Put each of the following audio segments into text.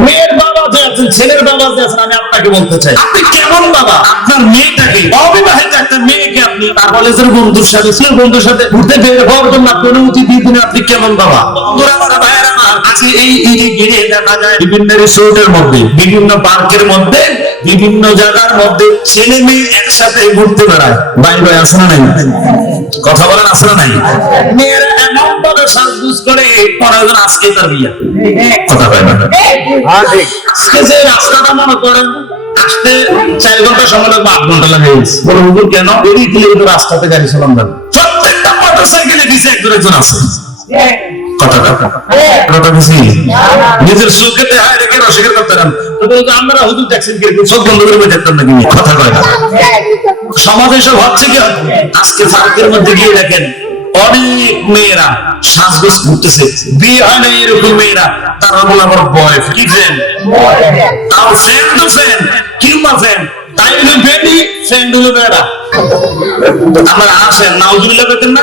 মেয়ের বাবা যে আছেন ছেলের বাবা যে আছেন আমি আপনাকে বলতে চাই। আপনি কেমন বাবা? আপনার মেয়েটাকে অবিবাহিত একটা মেয়েকে আপনি তার কলেজের বন্ধুর সাথে স্কুল বন্ধুর সাথে ঘুরতে বের হওয়ার জন্য আপনি অনুমতি দিয়ে দিলেন আপনি কেমন বাবা? বন্ধুরা আমার ভাইয়েরা আজকে এই দেখা যায় বিভিন্ন রিসোর্টের মধ্যে বিভিন্ন পার্কের মধ্যে বিভিন্ন জায়গার মধ্যে ছেলে মেয়ে একসাথে ঘুরতে বেড়ায়। ভাই ভাই আসে না নাই? কথা বলেন আসে না নাই? মেয়েরা এমন ভাবে সাজগুজ করে হয় আজকে তার বিয়ে। কথা কয় না। আজকে যে রাস্তাটা মনে করেন আসতে চার ঘণ্টা সময় লাগবে আট ঘণ্টা লাগে। বলে হুজুর কেন? বেরিয়ে দিলে কিন্তু রাস্তাতে গাড়ি চালান যাবে। প্রত্যেকটা মোটর সাইকেলে কিছু একজন একজন আছে। কথা কথা কথা বুঝি? নিজের চোখে দেখায় রেখে রসিকের করতে আমরা হুজুর দেখছেন কি চোখ বন্ধ করে দেখতাম নাকি? কথা কয় না। সমাজ এসব হচ্ছে কি? আজকে ফাঁকের মধ্যে গিয়ে দেখেন অনেক মেয়েরা সাজগোজ করতেছে এরকম মেয়েরা, তারা বলে আমার বয় কি ফ্রেন্ড তাও ফ্রেন্ড তো ফ্রেন্ড কিংবা ফ্রেন্ড তাই হলো বেবি ফ্রেন্ড হলো বেড়া আমার আসেন, নাউজুবিল্লাহ পেতেন না?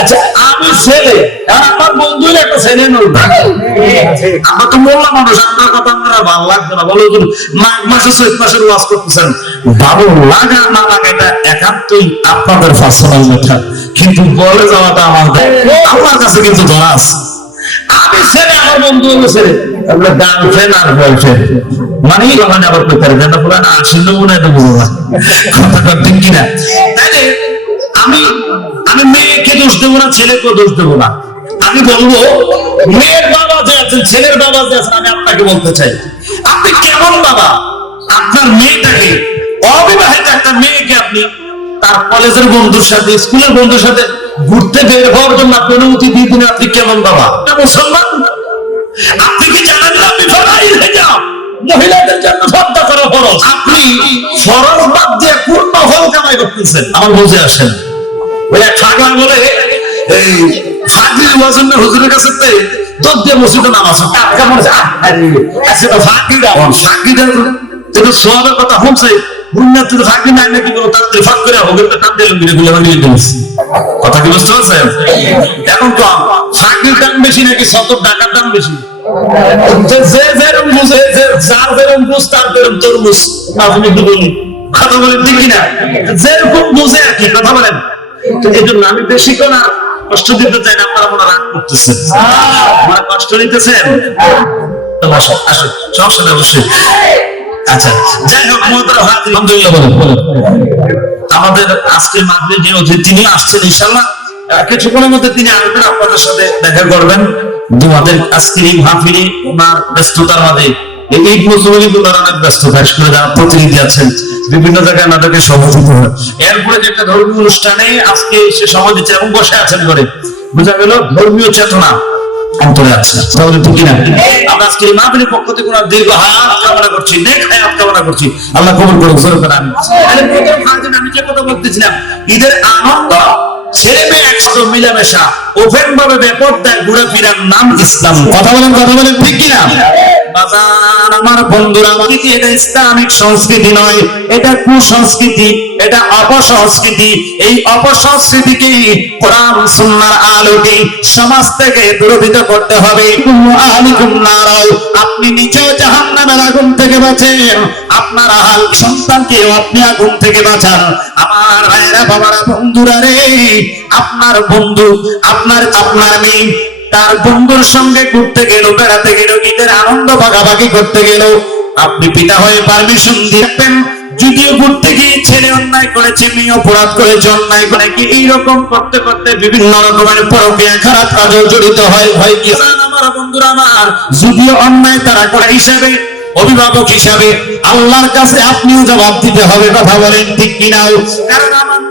আচ্ছা আমি ছেলে আমার বন্ধু একটা ছেলে নই আমরা তো বললাম মানুষ আপনার কথা আমরা ভালো লাগবে না বলো মাঘ মাসে চৈত মাসের ওয়াজ করতেছেন ভালো লাগা না লাগা একান্তই আপনাদের পার্সোনাল ম্যাটার কিন্তু বলে যাওয়াটা আমার কাছে কিন্তু ধরা আছে আমি ছেলে আমার বন্ধু ছেলে আমরা গার্লফ্রেন্ড আর বয়ফ্রেন্ড মানে ওখানে আবার করতে পারে যেন পুরান আসি নমুনা তো বুঝব না কথা কথা কিনা তাইলে আমি আমি মেয়েকে দোষ দেবো না ছেলেকে দোষ দেবো না। আমি বলব, মেয়ের বাবা যে আছেন, ছেলের বাবা যে আছেন, আমি আপনাকে বলতে চাই, আপনি কেমন বাবা? আপনার মেয়েটাকে, অবিবাহিত একটা মেয়েকে আপনি তার কলেজের বন্ধুর সাথে, স্কুলের বন্ধুর সাথে ঘুরতে বের হওয়ার জন্য আপনি অনুমতি দিয়ে দিন আপনি কেমন বাবা? মুসলমান? আপনি কি জানেন না আপনি ফরাইল হয়ে যাও? মহিলাদের জন্য পর্দা করা ফরজ। আপনি ফরজ বাদ দিয়ে পূর্ণ ফল কামাই করতেছেন। আমার বুঝে আসেন। ওই ফাগলা বলে, এই ফাগলির ওয়াজন্য হুজুরের কাছে তে দিয়ে মসজিদে নামাজ টাটকা মনে হচ্ছে, আহ, আরে, তো ফাগলিরা ফাগলিরা কিন্তু সোয়াবের কথা শুনছে বুন্না তুই ফাগলি নাই নাকি বলো তাড়াতাড়ি ফাঁক করে হবে তো টান দিলাম গিরে গুলো গেছে কথা কি বুঝতে পারছেন? এখন তো ফাগলির দাম বেশি নাকি শত টাকার দাম বেশি? যে যে যেরকম বুঝে যে যার যেরকম বুঝ তার যেরকম তরমুজ আপনি একটু বলুন কথা বলেন ঠিক কিনা? যেরকম বুঝে আর কি কথা বলেন। এই জন্য আমি বেশি কোন আর কষ্ট দিতে চাই না, আপনারা রাগ করতেছেন। আপনারা কষ্ট নিতেছেন? আচ্ছা যাই হোক। আমাদের আজকের মাধ্যমে যে তিনি আসছেন ইনশাল্লাহ কিছুক্ষণের মধ্যে তিনি আসবেন, আপনাদের সাথে দেখা করবেন। আজকের এই মাহফিলে ওনার ব্যস্ততার মাঝে এই ঈদ মজুরি ওনার অনেক ব্যস্ত যারা প্রতিনিধি আছেন, বিভিন্ন জায়গায় সমাধিত হয়। এরপরে যে একটা ধর্মীয় অনুষ্ঠানে আজকে সে দিচ্ছে এবং বসে আছেন করে বোঝা গেল ধর্মীয় চেতনা অন্তরে আছে। তাহলে আমরা আজকে পক্ষ থেকে ওনার দীর্ঘ কামনা করছি, নেক কামনা করছি। আল্লাহ কবুল করুন আমি আমি যে কথা বলতেছিলাম ঈদের আনন্দ ছেলে মেয়ে একসাথে মিলামেশা ওপেন ভাবে ঘুরে ফিরার নাম ইসলাম। কথা বলেন কথা বলেন, ঠিক কিনা? বাজার। আমার বন্ধুরা আমার কি এটা ইসলামিক সংস্কৃতি নয়? এটা কুসংস্কৃতি, এটা অপসংস্কৃতি। এই অপসংস্কৃতিকে কোরআন সুন্নাহর আলোকে সমাজ থেকে দূরীভূত করতে হবে। আপনি নিজেও জাহান্নামের আগুন থেকে বাঁচেন। আপনার আহাল সন্তানকেও আপনি আগুন থেকে বাঁচান। আমার ভাইরা, বাবারা, বন্ধুরা রে, আপনার বন্ধু, আপনার আপনার মেয়ে তার বন্ধুর সঙ্গে ঘুরতে গেল, বেড়াতে গেল, ঈদের আনন্দ ভাগাভাগি করতে গেল। আপনি পিতা হয়ে পারমিশন দিতেন যদিও ঘুরতে গিয়ে ছেলে অন্যায় করেছে, মেয়ে অপরাধ করেছে, অন্যায় করে কি এইরকম করতে করতে বিভিন্ন রকমের পরকিয়া খারাপ কাজও জড়িত হয় হয় কি? আমার বন্ধুরা আমার, যদিও অন্যায় তারা করে হিসাবে, অভিভাবক হিসাবে, আল্লাহর কাছে আপনিও জবাব দিতে হবে, কথা বলেন ঠিক কিনা? কারণ আমার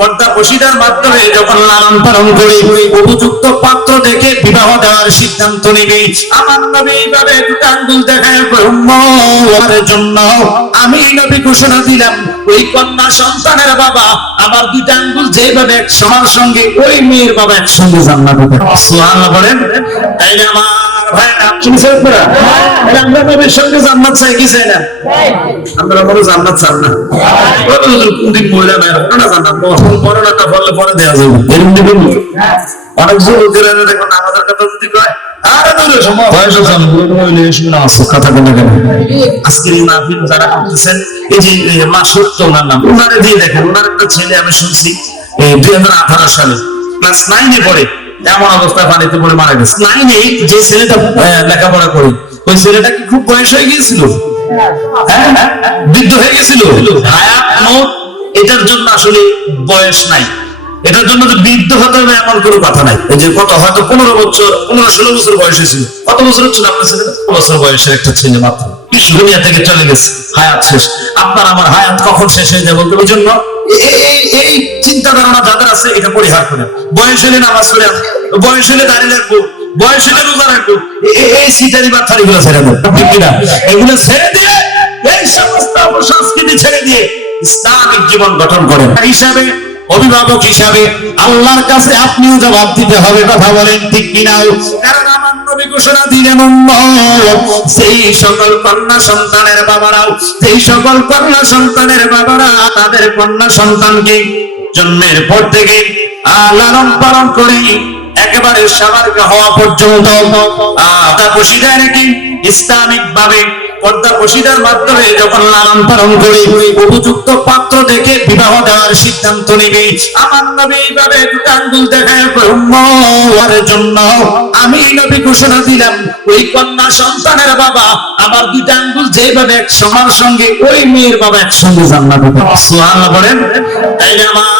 পর্দা বসিদার মাধ্যমে যখন লালন পালন করে উপযুক্ত পাত্র দেখে বিবাহ দেওয়ার সিদ্ধান্ত নিবে, আমার নবী এইভাবে দুটো আঙ্গুল দেখায় জন্য আমি নবী ঘোষণা দিলাম, ওই কন্যা সন্তানের বাবা আমার দুইটা আঙ্গুল যেভাবে এক সমান সঙ্গে, ওই মেয়ের বাবা একসঙ্গে জান্নাতে বলেন তাই আমার শুনছেন আপনারা আমরা নবীর সঙ্গে জান্নাত চাই কি চাই না? আমরা বড় জান্নাত চান না। কোনদিন মহিলা নাই না জান্নাত মরণটা বললে পরে দেয়া যাবে। এরকম দিবেন অনেক যুবকের দেখুন আমাদের কথা যদি কয় আরে দূরে সময়। বয়স আছে মহিলা শুনে আসো কথা বলে কেন আজকের যারা করতেছেন এই যে মা সত্য ওনার নাম ওনারে দিয়ে দেখেন ওনার একটা ছেলে আমি শুনছি দুই হাজার আঠারো সালে ক্লাস নাইনে পড়ে। এমন অবস্থায় পানিতে পড়ে মারা গেছে। নাইনে যে ছেলেটা লেখাপড়া করে। ওই ছেলেটা কি খুব বয়স হয়ে গিয়েছিল? হ্যাঁ বৃদ্ধ হয়ে গেছিল হায়াত মত এটার জন্য আসলে বয়স নাই। এটার জন্য যে বৃদ্ধ হতে হবে এমন কোনো কথা নাই। এই যে কত হয়তো পনেরো বছর পনেরো ষোলো বছর বয়সে ছিল কত বছর ছিল আপনার ছেলে বছর বয়সের একটা ছেলে মাত্র। দুনিয়া থেকে চলে গেছে, হায়াত শেষ। আপনার আমার হায়াত কখন শেষ হয়ে যাবে ওই জন্য? এই চিন্তা ধারণা যাদের আছে, এটা পরিহার করে বয়স হলে নামাজ পড়ে বয়স হলে দাঁড়িয়ে রাখব, বয়স হলে রোজা রাখব। এই সিটারি বাচ্চারি গুলো ছেড়ে দেবো ঠিক কিনা? এগুলো ছেড়ে দিয়ে এই সমস্ত সংস্কৃতি ছেড়ে দিয়ে ইসলামিক জীবন গঠন করেন। হিসাবে অভিভাবক হিসাবে আল্লাহর কাছে আপনিও জবাব দিতে হবে কথা বলেন ঠিক কিনা? সেই সকল সন্তানের বাবারা তাদের সন্তানকে জন্মের পর থেকে লালন পালন একেবারে হওয়া পর্যন্ত ইসলামিক ভাবে পর্দা মাধ্যমে যখন লালন পালন উপযুক্ত পাত্র দেখে বিবাহ দেওয়ার সিদ্ধান্ত নেবে, আমার নবী এইভাবে দুটো আঙ্গুল দেখায় জন্য আমি নবী ঘোষণা দিলাম, ওই কন্যা সন্তানের বাবা আমার দুইটা আঙ্গুল যেভাবে এক সঙ্গে, ওই মেয়ের বাবা একসঙ্গে জান্নাতে বলেন আমার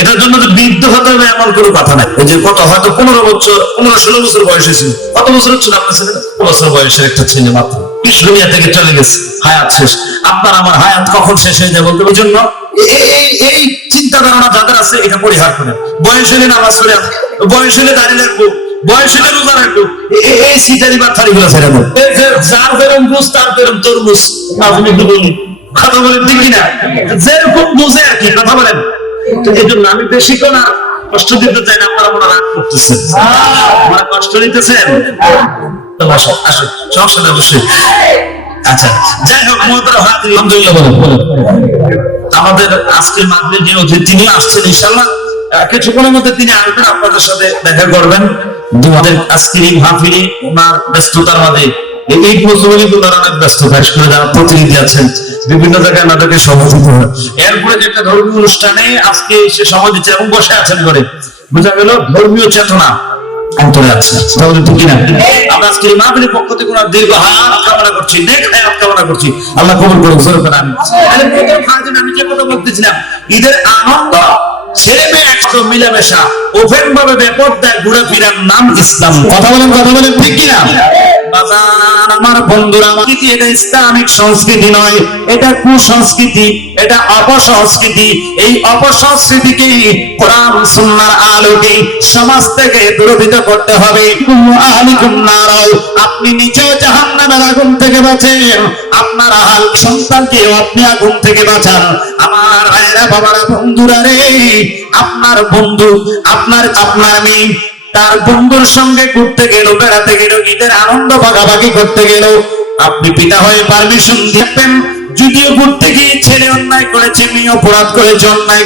এটার জন্য যে বৃদ্ধ হতে হবে এমন কোনো কথা নাই। এই যে কত, হয়তো পনেরো বছর, পনেরো ষোলো বছর বয়সে ছিল কত বছর ছিল আপনার ছেলে বছর বয়সের একটা ছেলে মাত্র। দুনিয়া থেকে চলে গেছে। হায়াত শেষ। আপনার আমার হায়াত কখন শেষ হয়ে যাবে ওই জন্য এই চিন্তা ধারণা যাদের আছে, এটা পরিহার করে বয়স হলে নামাজ পড়ে বয়স হলে দাঁড়িয়ে রাখব বয়স হলে রোজা রাখব। এই সিটারি বাচ্চারি গুলো ছেড়ে দেবো যার যেরকম বুঝ, তার যেরকম তরমুজ। আপনি বলি কথা বলেন ঠিক কিনা? যেরকম বুঝে আর কি, কথা বলেন। তো কষ্ট দিতে চাই না, আপনারা করতেছেন। আপনারা কষ্ট নিতেছেন? আচ্ছা। আমাদের আজকের মাহফিলের যে অতিথি আসছেন ইনশাল্লাহ কিছুক্ষণের মধ্যে তিনি আসবেন, আপনাদের সাথে দেখা করবেন। আমাদের আজকের এই ব্যস্ততার মাঝে, এই ওনার অনেক ব্যস্ত করে যারা প্রতিনিধি আছেন। বিভিন্ন জায়গায় নাটকে সমাজিত হয় এরপরে একটা ধর্মীয় অনুষ্ঠানে আজকে সে দিচ্ছে এবং বসে আছেন করে বোঝা গেল ধর্মীয় চেতনা আমরা আজকে কামনা করছি করছি। আল্লাহ আমি ঈদের আনন্দ ছেলে মেয়ে মিলামেশা। ওপেন ভাবে বেপরদায় ঘুরে ফিরার নাম ইসলাম। কথা বলেন কথা বলেন ঠিক কিনা? আমার বন্ধুরা এটা ইসলামিক সংস্কৃতি নয়? এটা কুসংস্কৃতি এটা অপসংস্কৃতি। এই অপসংস্কৃতিকে কোরআন সুন্নাহর আলোকে সমাজ থেকে দূরীভূত করতে হবে। আপনি নিজেও জাহান্নামের আগুন থেকে বাঁচেন। আপনার আহাল সন্তানকে আপনি আগুন থেকে বাঁচান। বন্ধুরা রে, আপনার বন্ধু, আপনার আপনার মেয়ে, তার বন্ধুর সঙ্গে ঘুরতে গেল, বেড়াতে গেল, ঈদের আনন্দ ভাগাভাগি করতে গেল। আপনি পিতা হয়ে পারমিশন দিতেন যদিও ঘুরতে গিয়ে ছেলে অন্যায় করেছে, মেয়ে অপরাধ করেছে, অন্যায়